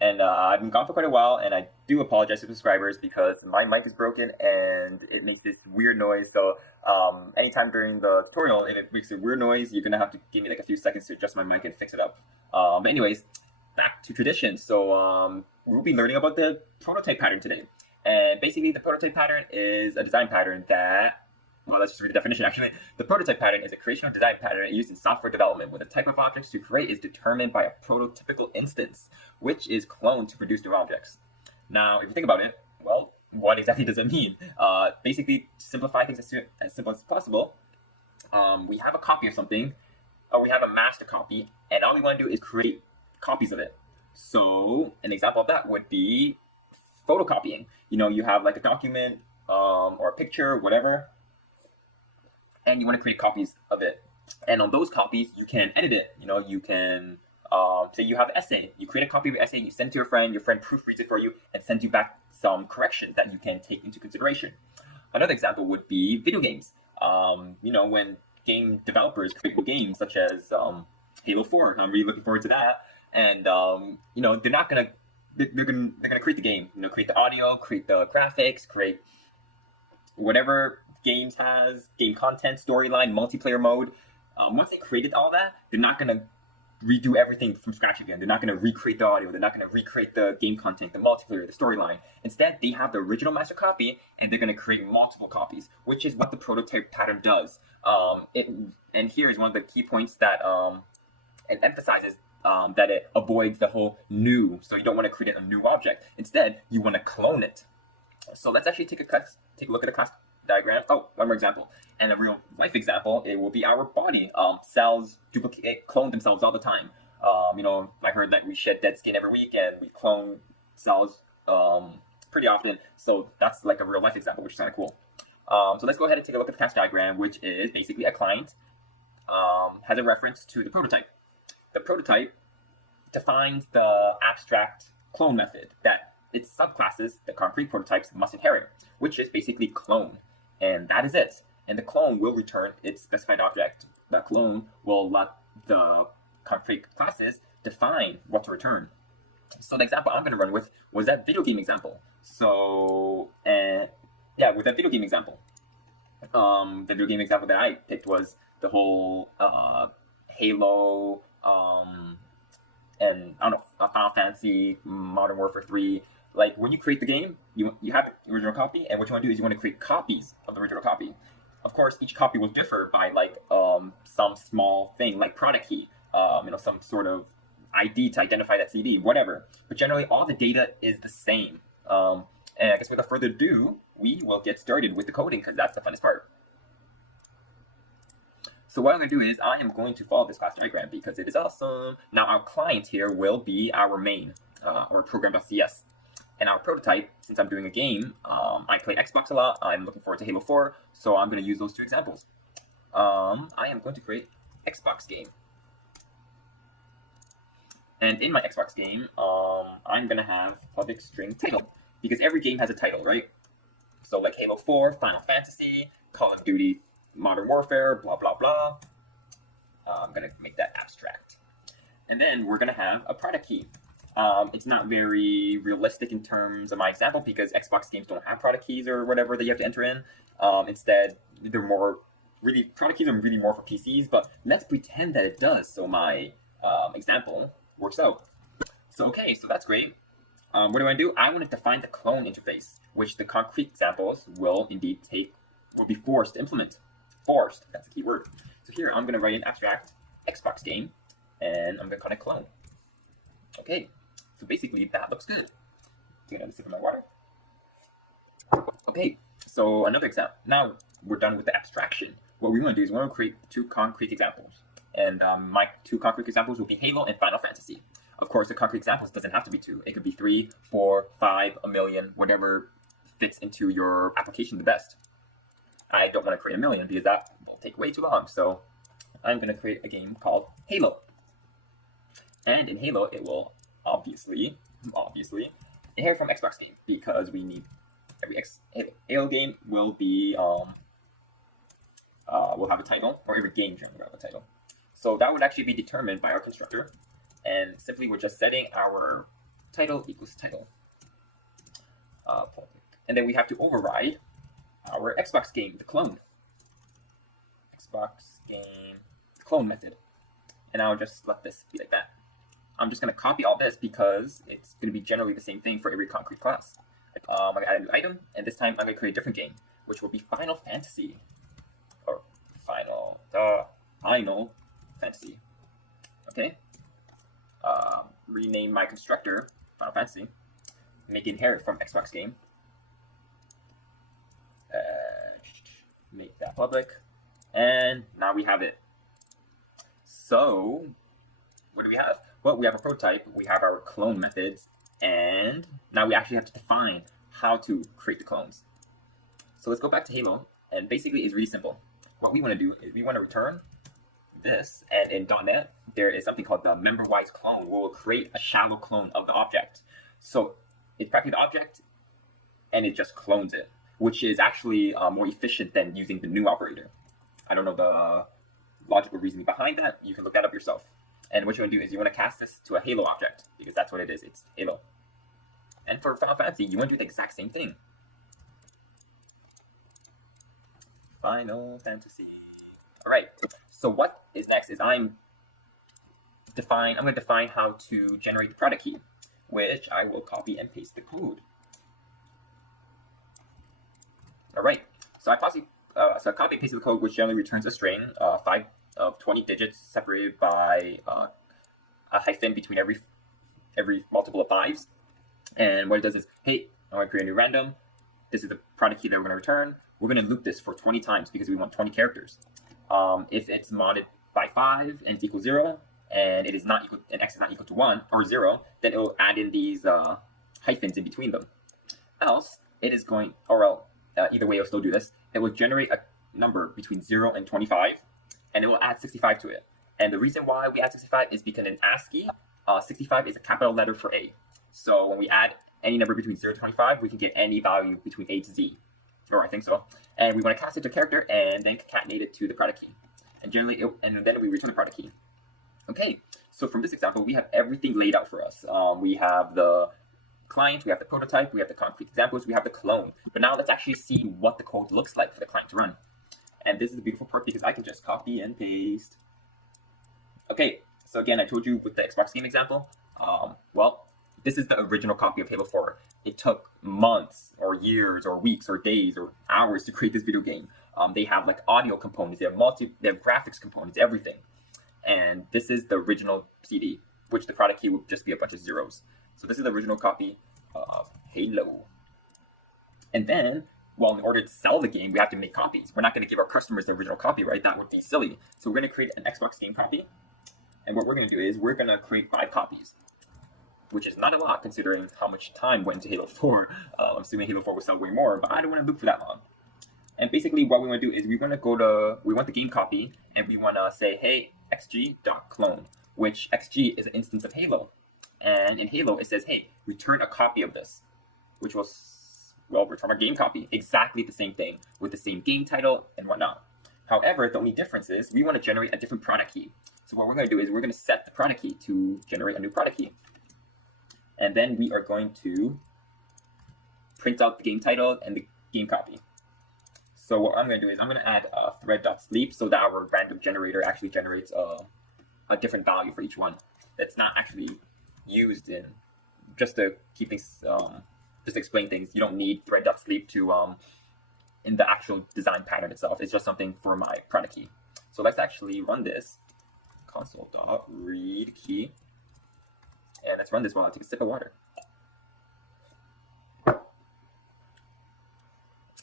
And I've been gone for quite a while, and I do apologize to subscribers because my mic is broken and it makes this weird noise. So anytime during the tutorial, if it makes a weird noise, you're gonna have to give me like a few seconds to adjust my mic and fix it up. But anyways, back to tradition. So we'll be learning about the prototype pattern today. And basically, the prototype pattern is a design pattern that, well, let's just read the definition actually. The prototype pattern is a creation or design pattern used in software development where the type of objects to create is determined by a prototypical instance, which is cloned to produce new objects. Now, if you think about it, well, what exactly does it mean? Basically, to simplify things as simple as possible, we have a copy of something, or we have a master copy, and all we want to do is create copies of it. So, an example of that would be photocopying. You have like a document or a picture, whatever, and you want to create copies of it. And on those copies, you can edit it. You can say you have an essay. You create a copy of your essay, you send it to your friend proofreads it for you, and sends you back some corrections that you can take into consideration. Another example would be video games. When game developers create games such as Halo 4, I'm really looking forward to that. And they're not gonna they're gonna create the game, create the audio, create the graphics, create whatever games has, game content, storyline, multiplayer mode. Once they created all that, they're not gonna redo everything from scratch again. They're not going to recreate the audio. They're not going to recreate the game content, the multiplayer, the storyline. Instead, they have the original master copy, and they're going to create multiple copies, which is what the prototype pattern does. And here is one of the key points that it emphasizes that it avoids the whole new. So you don't want to create a new object. Instead, you want to clone it. So let's actually take a look at a class diagram. Oh, one more example. And a real life example, it will be our body. Cells clone themselves all the time. I heard that we shed dead skin every week and we clone cells pretty often. So that's like a real life example, which is kind of cool. So let's go ahead and take a look at the class diagram, which is basically a client has a reference to the prototype. The prototype defines the abstract clone method that its subclasses, the concrete prototypes, must inherit, which is basically clone. And that is it. And the clone will return its specified object. The clone will let the concrete classes define what to return. So the example I'm going to run with was that video game example. So, with that video game example. The video game example that I picked was the whole Halo, and I don't know, Final Fantasy, Modern Warfare 3. Like when you create the game, you have the original copy, and what you want to do is you want to create copies of the original copy. Of course, each copy will differ by like some small thing, like product key, some sort of ID to identify that CD, whatever. But generally, all the data is the same. And I guess without further ado, we will get started with the coding because that's the funnest part. So what I'm going to do is I am going to follow this class diagram because it is awesome. Now our client here will be our main, or program.cs. And our prototype, since I'm doing a game, I play Xbox a lot. I'm looking forward to Halo 4, so I'm going to use those two examples. I am going to create Xbox game. And in my Xbox game, I'm going to have public string title, because every game has a title, right? So like Halo 4, Final Fantasy, Call of Duty, Modern Warfare, blah, blah, blah. I'm going to make that abstract. And then we're going to have a product key. It's not very realistic in terms of my example because Xbox games don't have product keys or whatever that you have to enter in. Instead, they're product keys are really more for PCs, but let's pretend that it does. So my example works out. So that's great. What do I do? I want to define the clone interface, which the concrete examples will be forced to implement. Forced, that's the key word. So here I'm going to write an abstract Xbox game, and I'm going to call it clone. Okay. So basically, that looks good. Take another sip of my water. Okay, so another example. Now we're done with the abstraction. What we want to do is we want to create two concrete examples. And my two concrete examples will be Halo and Final Fantasy. Of course, the concrete examples doesn't have to be two. It could be 3, 4, 5, a million, whatever fits into your application the best. I don't want to create a million because that will take way too long. So I'm going to create a game called Halo. And in Halo, it will obviously inherit from Xbox game because we need every Halo game will be will have a title, or every game genre will have a title. So that would actually be determined by our constructor, and simply we're just setting our title equals title. And then we have to override our Xbox game, the clone. Xbox game clone method. And I'll just let this be like that. I'm just going to copy all this because it's going to be generally the same thing for every concrete class. I'm going to add a new item, and this time I'm going to create a different game, which will be Final Fantasy. Or Final Fantasy. Okay? Rename my constructor, Final Fantasy. Make it inherit from Xbox game. Make that public. And now we have it. So, what do we have? Well, we have a prototype, we have our clone methods, and now we actually have to define how to create the clones. So let's go back to Halo, and basically it's really simple. What we want to do is we want to return this, and in .NET, there is something called the member-wise clone, where we'll create a shallow clone of the object. So it's practically the object, and it just clones it, which is actually more efficient than using the new operator. I don't know the logical reasoning behind that. You can look that up yourself. And what you want to do is you want to cast this to a Halo object, because that's what it is. It's Halo. And for Final Fantasy, you want to do the exact same thing. Final Fantasy. All right. So what is next is I'm going to define how to generate the product key, which I will copy and paste the code. All right. So I copy and paste the code, which generally returns a string, 5 of 20 digits separated by a hyphen between every multiple of 5s. And what it does is, hey, I want to create a new random. This is the product key that we're going to return. We're going to loop this for 20 times because we want 20 characters. If it's modded by 5 and it's equal 0, and it is not equal, and x is not equal to 1 or 0, then it will add in these hyphens in between them. Else, it is going, either way, it'll still do this. It will generate a number between 0 and 25, and it will add 65 to it. And the reason why we add 65 is because in ASCII, 65 is a capital letter for A. So when we add any number between 0 to 25, we can get any value between A to Z. Or I think so. And we want to cast it to a character and then concatenate it to the product key. And generally, and then we return the product key. Okay, so from this example, we have everything laid out for us. We have the client, we have the prototype, we have the concrete examples, we have the clone. But now let's actually see what the code looks like for the client to run. And this is the beautiful part because I can just copy and paste. Okay, so again, I told you with the Xbox game example, well, this is the original copy of Halo 4. It took months or years or weeks or days or hours to create this video game. They have like audio components, they have graphics components, everything. And this is the original CD, which the product key would just be a bunch of zeros. So this is the original copy of Halo. And then, well, in order to sell the game, we have to make copies. We're not going to give our customers the original copy, right? That would be silly. So we're going to create an Xbox game copy. And what we're going to do is we're going to create 5 copies, which is not a lot considering how much time went into Halo 4. I'm assuming Halo 4 will sell way more, but I don't want to loop for that long. And basically what we want to do is we want the game copy, and we want to say, hey, xg.clone, which xg is an instance of Halo. And in Halo, it says, hey, return a copy of this, which will, well, return our game copy. Exactly the same thing, with the same game title and whatnot. However, the only difference is we want to generate a different product key. So what we're going to do is we're going to set the product key to generate a new product key. And then we are going to print out the game title and the game copy. So what I'm going to do is I'm going to add a thread.sleep so that our random generator actually generates a different value for each one. That's not actually used in, just to keep things, just to explain things. You don't need thread.sleep to, in the actual design pattern itself. It's just something for my product key. So let's actually run this, console.read key. And let's run this while I take a sip of water.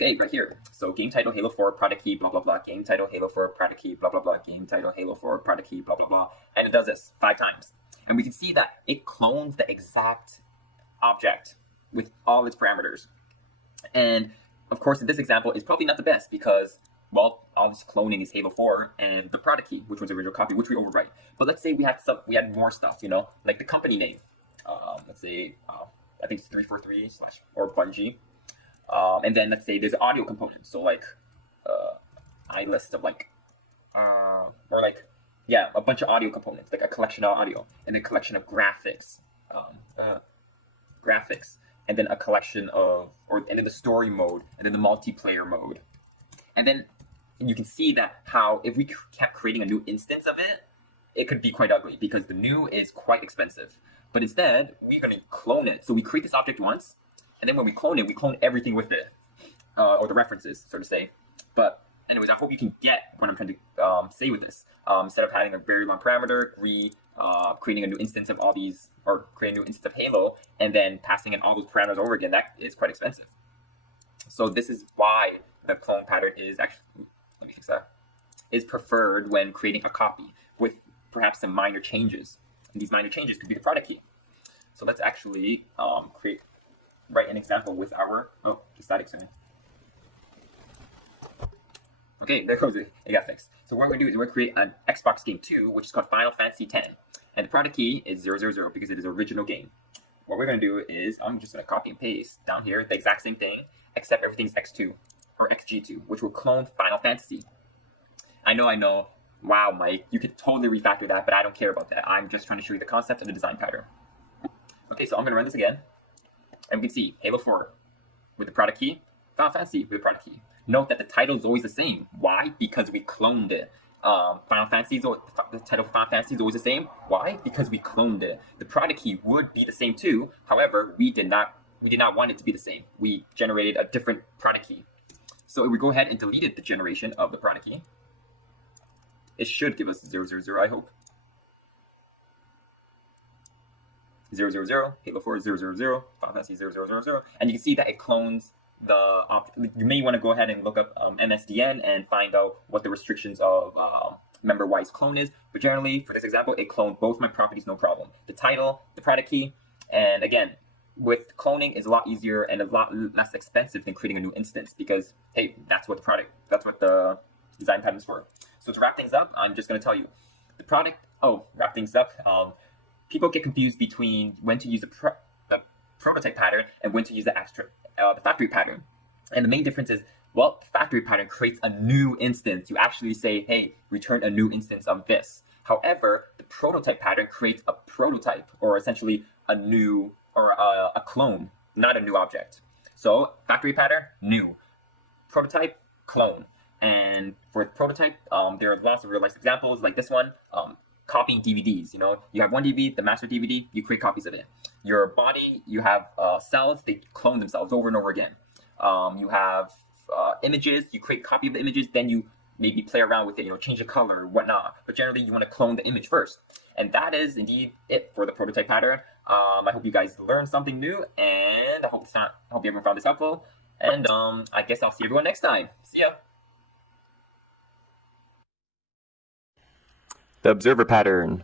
Okay, right here. So game title Halo 4 product key blah blah blah. Game title Halo 4 product key blah blah blah. Game title Halo 4 product key blah blah blah. And it does this 5 times. And we can see that it clones the exact object with all its parameters. And of course, in this example, it's probably not the best because, well, all this cloning is Halo 4 and the product key, which was the original copy, which we overwrite. But let's say we had more stuff, you know, like the company name. Let's say I think it's 343 / or Bungie. And then let's say there's an audio component. So like iList of like or like, yeah, a bunch of audio components, like a collection of audio and a collection of graphics. graphics, and then a collection of, and then the story mode, and then the multiplayer mode. And then you can see that how if we kept creating a new instance of it, it could be quite ugly because the new is quite expensive. But instead, we're going to clone it. So we create this object once, and then when we clone it, we clone everything with it, or the references, so to say. But anyways, I hope you can get what I'm trying to say with this. Instead of having a very long parameter, creating a new instance of all these, or creating a new instance of Halo, and then passing in all those parameters over again, that is quite expensive. So this is why the clone pattern is actually, let me fix that, is preferred when creating a copy with perhaps some minor changes. And these minor changes could be the product key. So let's actually write an example with our, the static center. Okay, there goes it. It got fixed. So what we're going to do is we're going to create an Xbox game 2, which is called Final Fantasy X. And the product key is 000 because it is an original game. What we're going to do is I'm just going to copy and paste down here the exact same thing, except everything's X2 or XG2, which will clone Final Fantasy. I know. Wow, Mike, you could totally refactor that, but I don't care about that. I'm just trying to show you the concept and the design pattern. Okay, so I'm going to run this again. And we can see Halo 4 with the product key, Final Fantasy with the product key. Note that the title is always the same. Why? Because we cloned it. The title of Final Fantasy is always the same. Why? Because we cloned it. The product key would be the same too. However, we did not want it to be the same. We generated a different product key. So if we go ahead and deleted the generation of the product key, it should give us 000, I hope. 000, Halo 4 000, Final Fantasy 000, and you can see that it clones the. You may want to go ahead and look up MSDN and find out what the restrictions of member-wise clone is. But generally, for this example, it cloned both my properties, no problem. The title, the product key, and again, with cloning is a lot easier and a lot less expensive than creating a new instance because hey, that's what the design pattern is for. So to wrap things up, I'm just going to tell you the product. Wrap things up. People get confused between when to use the prototype pattern and when to use the factory pattern. And the main difference is, well, the factory pattern creates a new instance. You actually say, hey, return a new instance of this. However, the prototype pattern creates a prototype, or essentially a new, or a clone, not a new object. So factory pattern, new. Prototype, clone. And for prototype, there are lots of real life examples like this one. Copying DVDs, you have one DVD, the master DVD, you create copies of it. Your body, you have cells, they clone themselves over and over again. You have images, you create a copy of the images, then you maybe play around with it, change the color, whatnot. But generally, you want to clone the image first. And that is indeed it for the prototype pattern. I hope you guys learned something new, and I hope everyone found this helpful. And I guess I'll see everyone next time. See ya. The observer pattern.